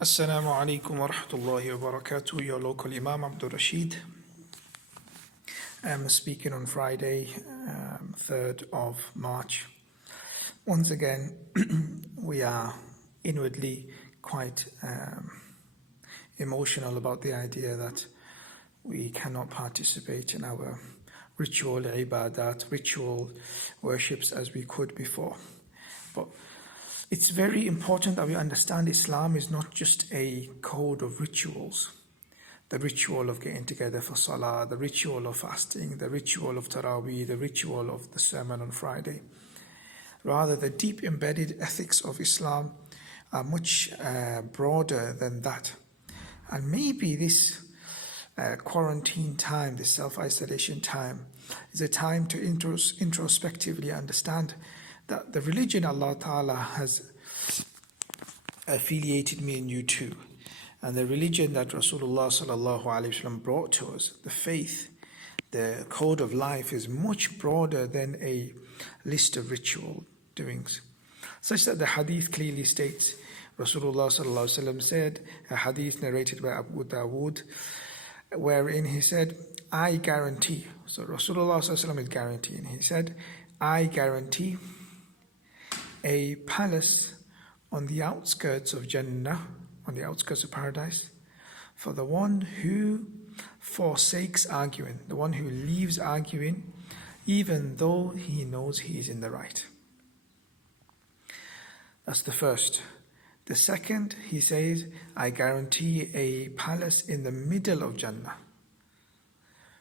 Assalamu alaikum wa rahmatullahi wa barakatuh. Your local Imam Abdul Rashid. I'm speaking on Friday, 3rd of March. Once again, we are inwardly quite emotional about the idea that we cannot participate in our ritual ibadat, ritual worships as we could before. But it's very important that we understand Islam is not just a code of rituals. The ritual of getting together for salah, the ritual of fasting, the ritual of taraweeh, the ritual of the sermon on Friday. Rather, the deep embedded ethics of Islam are much broader than that. And maybe this quarantine time, this self-isolation time, is a time to introspectively understand that the religion Allah Ta'ala has affiliated me and you to, and the religion that Rasulullah Sallallahu Alaihi Wasallam brought to us, the faith, the code of life is much broader than a list of ritual doings. Such that the hadith clearly states, Rasulullah Sallallahu Alaihi Wasallam said, a hadith narrated by Abu Dawood, wherein he said, I guarantee, so Rasulullah Sallallahu Alaihi Wasallam is guaranteeing, he said, I guarantee a palace on the outskirts of Jannah, on the outskirts of paradise, for the one who forsakes arguing, the one who leaves arguing, even though he knows he is in the right. That's the first. The second, he says, I guarantee a palace in the middle of Jannah,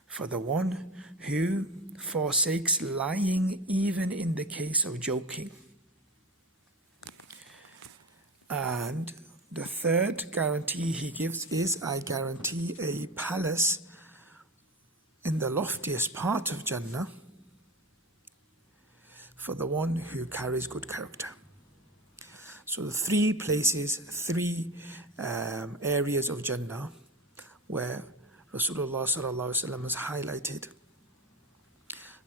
for the one who forsakes lying even in the case of joking. And the third guarantee he gives is, I guarantee a palace in the loftiest part of Jannah for the one who carries good character. So the three places, three areas of Jannah where Rasulullah Sallallahu Alaihi Wasallam has highlighted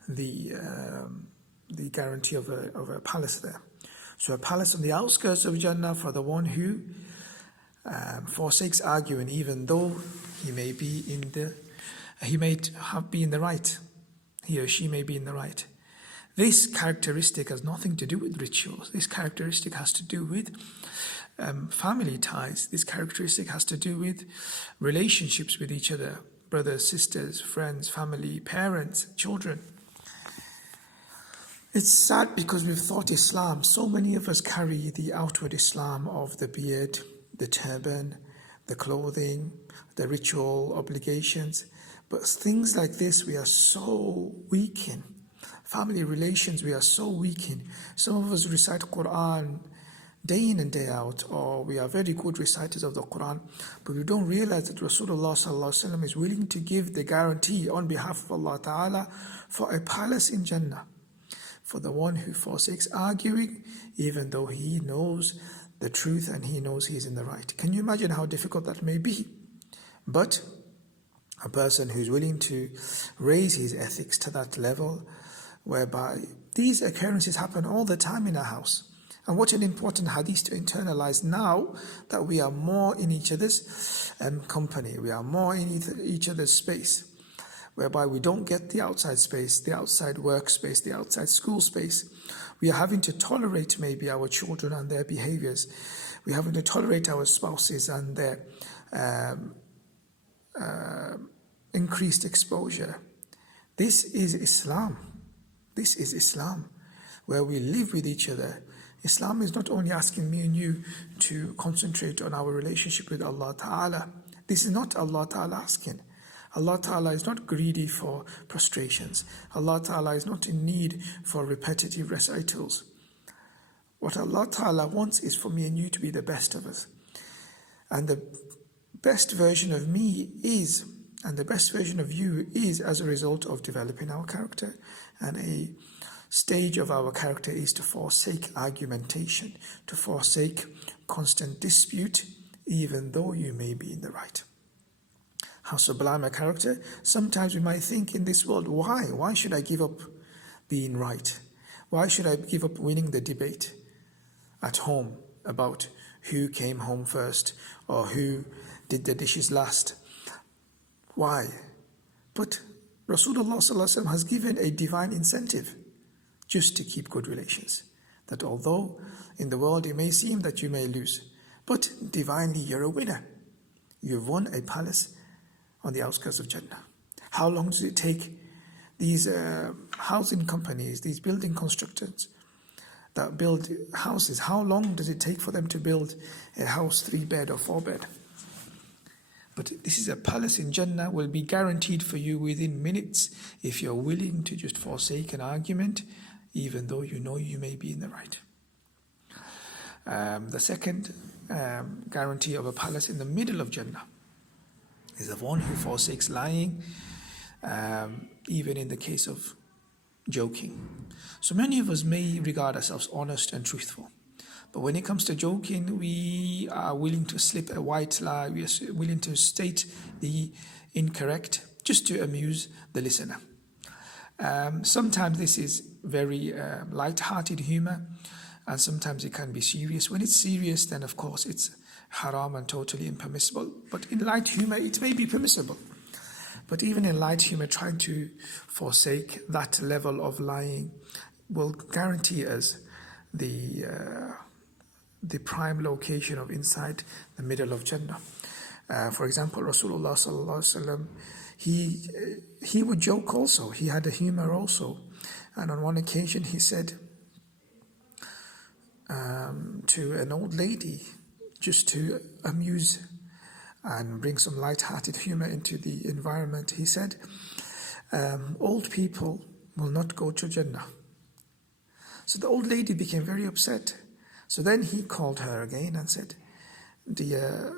the guarantee of a palace there. So a palace on the outskirts of Jannah for the one who forsakes arguing, even though he may be in the right. He or she may be in the right. This characteristic has nothing to do with rituals. This characteristic has to do with family ties. This characteristic has to do with relationships with each other, brothers, sisters, friends, family, parents, children. It's sad because we've thought Islam, so many of us carry the outward Islam of the beard, the turban, the clothing, the ritual obligations. But things like this we are so weak in. Family relations we are so weak in. Some of us recite Quran day in and day out, or we are very good reciters of the Quran, but we don't realize that Rasulullah Sallallahu Alaihi Wasallam is willing to give the guarantee on behalf of Allah Ta'ala for a palace in Jannah, for the one who forsakes arguing, even though he knows the truth and he knows he is in the right. Can you imagine how difficult that may be? But a person who is willing to raise his ethics to that level, whereby these occurrences happen all the time in our house. And what an important hadith to internalize now that we are more in each other's company, we are more in each other's space, whereby we don't get the outside space, the outside workspace, the outside school space. We are having to tolerate maybe our children and their behaviors. We're having to tolerate our spouses and their increased exposure. This is Islam. This is Islam, where we live with each other. Islam is not only asking me and you to concentrate on our relationship with Allah Ta'ala. This is not Allah Ta'ala asking. Allah Ta'ala is not greedy for prostrations. Allah Ta'ala is not in need for repetitive recitals. What Allah Ta'ala wants is for me and you to be the best of us. And the best version of me is, and the best version of you is as a result of developing our character. And a stage of our character is to forsake argumentation, to forsake constant dispute, even though you may be in the right. How sublime a character. Sometimes we might think in this world, why? Why should I give up being right? Why should I give up winning the debate at home about who came home first or who did the dishes last. Why? But Rasulullah ﷺ has given a divine incentive just to keep good relations. That although in the world it may seem that you may lose, but divinely you're a winner. You've won a palace on the outskirts of Jannah. How long does it take these housing companies, these building constructors that build houses, how long does it take for them to build a house 3-bed or 4-bed? But this is a palace in Jannah, will be guaranteed for you within minutes if you're willing to just forsake an argument, even though you know you may be in the right. The second guarantee of a palace in the middle of Jannah is the one who forsakes lying, even in the case of joking. So many of us may regard ourselves honest and truthful, but when it comes to joking, we are willing to slip a white lie, we are willing to state the incorrect just to amuse the listener. Sometimes this is very light-hearted humor, and sometimes it can be serious. When it's serious, then of course it's haram and totally impermissible. But in light humor, it may be permissible. But even in light humor, trying to forsake that level of lying will guarantee us the prime location of inside the middle of Jannah. For example, Rasulullah sallallahu alaihi wasallam, he would joke also. He had a humor also, and on one occasion he said to an old lady, just to amuse and bring some light-hearted humor into the environment, he said, old people will not go to Jannah. So the old lady became very upset. So then he called her again and said, dear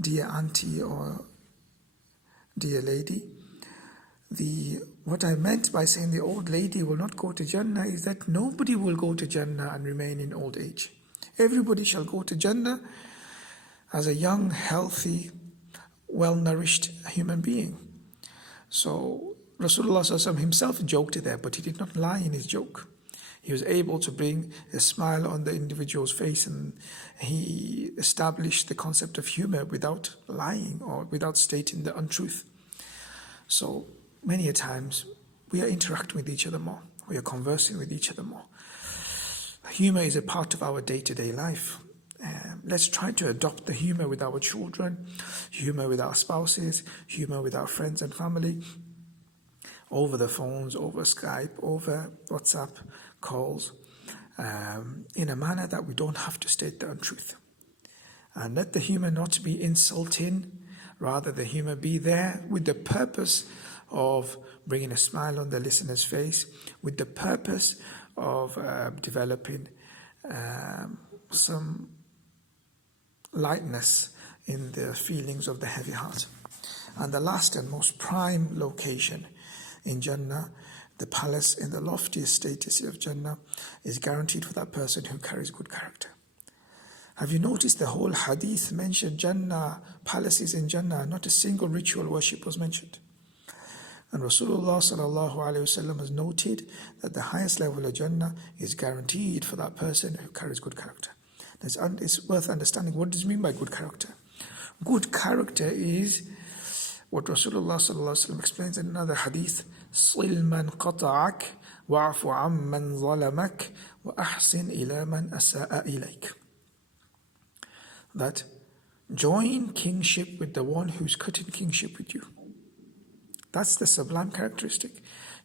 auntie or dear lady, what I meant by saying the old lady will not go to Jannah is that nobody will go to Jannah and remain in old age. Everybody shall go to Jannah as a young, healthy, well-nourished human being. So Rasulullah ﷺ himself joked there, but he did not lie in his joke. He was able to bring a smile on the individual's face, and he established the concept of humor without lying or without stating the untruth. So many a times we are interacting with each other more. We are conversing with each other more. Humor is a part of our day-to-day life. Let's try to adopt the humor with our children, humor with our spouses, humor with our friends and family, over the phones, over Skype, over WhatsApp calls, in a manner that we don't have to state the untruth. And let the humor not be insulting, rather the humor be there with the purpose of bringing a smile on the listener's face, with the purpose of developing some lightness in the feelings of the heavy heart. And the last and most prime location in Jannah, the palace in the loftiest status of Jannah, is guaranteed for that person who carries good character. Have you noticed the whole hadith mentioned Jannah, palaces in Jannah, not a single ritual worship was mentioned? And Rasulullah sallallahu alaihi wasallam has noted that the highest level of Jannah is guaranteed for that person who carries good character. It's worth understanding what does it mean by good character. Good character is what Rasulullah sallallahu alaihi wasallam explains in another hadith: "Sil man qata'ak, wa'fu amman zalamak, wa ahsin ila man asa'a ilayk." That join kingship with the one who's cutting kingship with you. That's the sublime characteristic.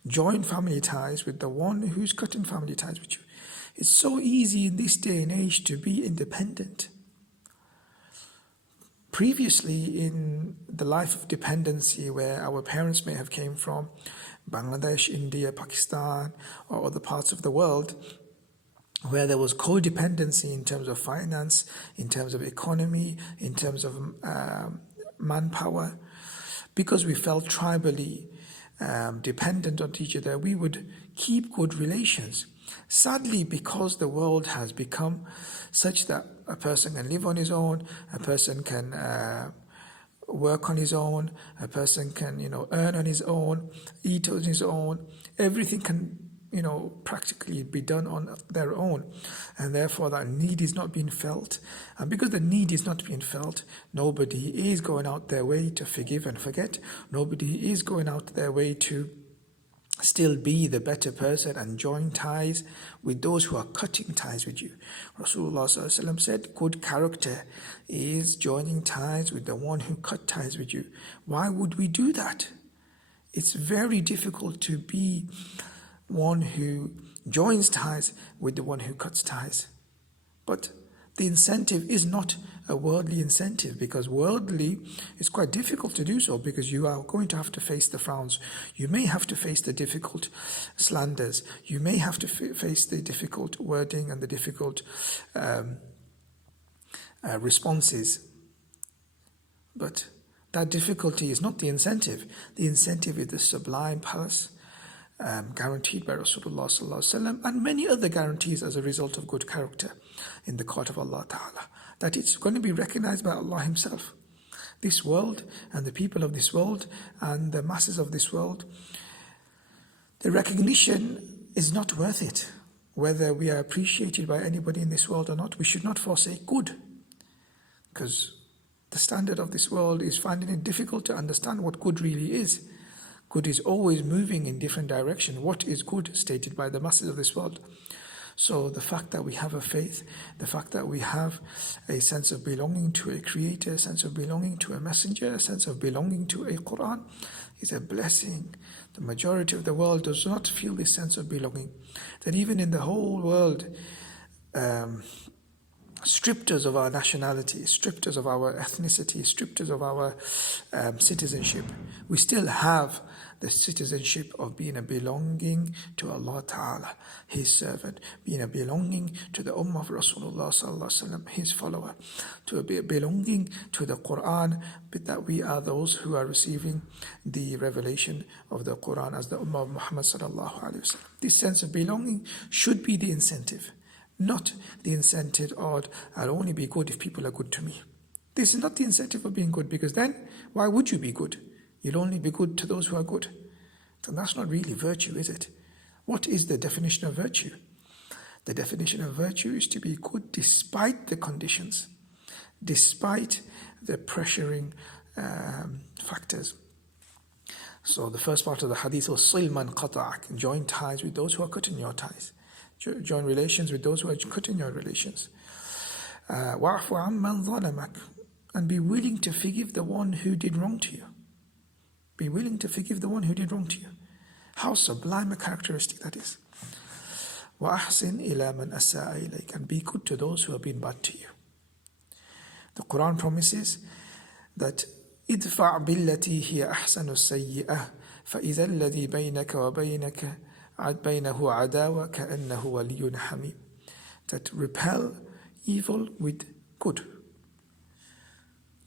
Join family ties with the one who's cutting family ties with you. It's so easy in this day and age to be independent. Previously, in the life of dependency, where our parents may have came from, Bangladesh, India, Pakistan, or other parts of the world, where there was codependency in terms of finance, in terms of economy, in terms of manpower, because we felt tribally dependent on each other, we would keep good relations. Sadly, because the world has become such that a person can live on his own, a person can work on his own, a person can earn on his own, eat on his own, everything can practically be done on their own, and therefore that need is not being felt. And because the need is not being felt, nobody is going out their way to forgive and forget. Nobody is going out their way to still be the better person and join ties with those who are cutting ties with you. Rasulullah ﷺ said, good character is joining ties with the one who cut ties with you. Why would we do that? It's very difficult to be one who joins ties with the one who cuts ties. But the incentive is not a worldly incentive, because worldly is quite difficult to do so, because you are going to have to face the frowns. You may have to face the difficult slanders. You may have to face the difficult wording and the difficult responses. But that difficulty is not the incentive. The incentive is the sublime palace guaranteed by Rasulullah ﷺ, and many other guarantees as a result of good character in the court of Allah Ta'ala, that it's going to be recognized by Allah Himself. This world and the people of this world and the masses of this world, the recognition is not worth it. Whether we are appreciated by anybody in this world or not, we should not forsake good, because the standard of this world is finding it difficult to understand what good really is. Good is always moving in different directions. What is good stated by the masses of this world? So the fact that we have a faith, the fact that we have a sense of belonging to a creator, a sense of belonging to a messenger, a sense of belonging to a Quran is a blessing. The majority of the world does not feel this sense of belonging. That even in the whole world, stripped us of our nationality, stripped us of our ethnicity, stripped us of our citizenship, we still have the citizenship of being a belonging to Allah Ta'ala, His servant, being a belonging to the Ummah of Rasulullah Sallallahu Alaihi Wasallam, His follower, to be a belonging to the Quran, but that we are those who are receiving the revelation of the Quran as the Ummah of Muhammad Sallallahu Alaihi Wasallam. This sense of belonging should be the incentive, not the incentive of, I'll only be good if people are good to me. This is not the incentive of being good, because then why would you be good? You'll only be good to those who are good. So that's not really virtue, is it? What is the definition of virtue? The definition of virtue is to be good despite the conditions, despite the pressuring factors. So the first part of the hadith was صِلْ مَنْ قَطَعَكَ, join ties with those who are cutting your ties. Join relations with those who are cutting your relations. وَعْفُ عَمَّنْ ظَلَمَكَ, and be willing to forgive the one who did wrong to you. Be willing to forgive the one who did wrong to you. How sublime a characteristic that is. وَأَحْسِنْ إِلَى مَنْ أَسَاءَ إِلَيْكَ, and be good to those who have been bad to you. The Quran promises that idfa' billati hiya ahsanu as-sayyi'ah fa idha alladhi baynaka wa baynaka baynahu adawa ka'annahu waliyyun hamim, that repel evil with good.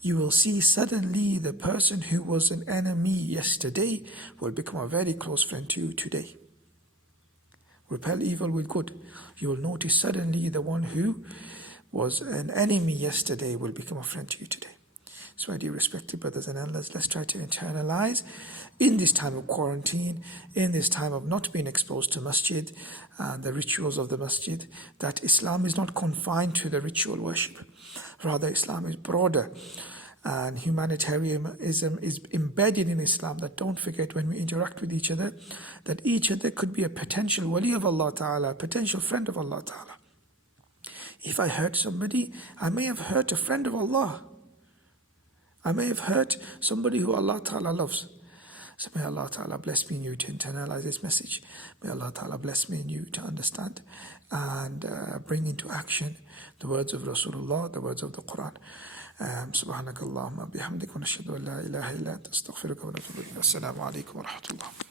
You will see suddenly the person who was an enemy yesterday will become a very close friend to you today. Repel evil with good. You will notice suddenly the one who was an enemy yesterday will become a friend to you today. So, my dear respected brothers and elders, let's try to internalize in this time of quarantine, in this time of not being exposed to masjid and the rituals of the masjid, that Islam is not confined to the ritual worship. Rather, Islam is broader, and humanitarianism is embedded in Islam. That don't forget, when we interact with each other, that each other could be a potential wali of Allah Ta'ala, a potential friend of Allah Ta'ala. If I hurt somebody, I may have hurt a friend of Allah. I may have hurt somebody who Allah Ta'ala loves. So may Allah Ta'ala bless me and you to internalize this message. May Allah Ta'ala bless me and you to understand and bring into action the words of Rasulullah, the words of the Quran. Subhanakallahumma bihamdik wa nashhadu an la ilaha illa anta astaghfiruka wa atubu ilayk. Assalamu alaikum wa rahmatullah.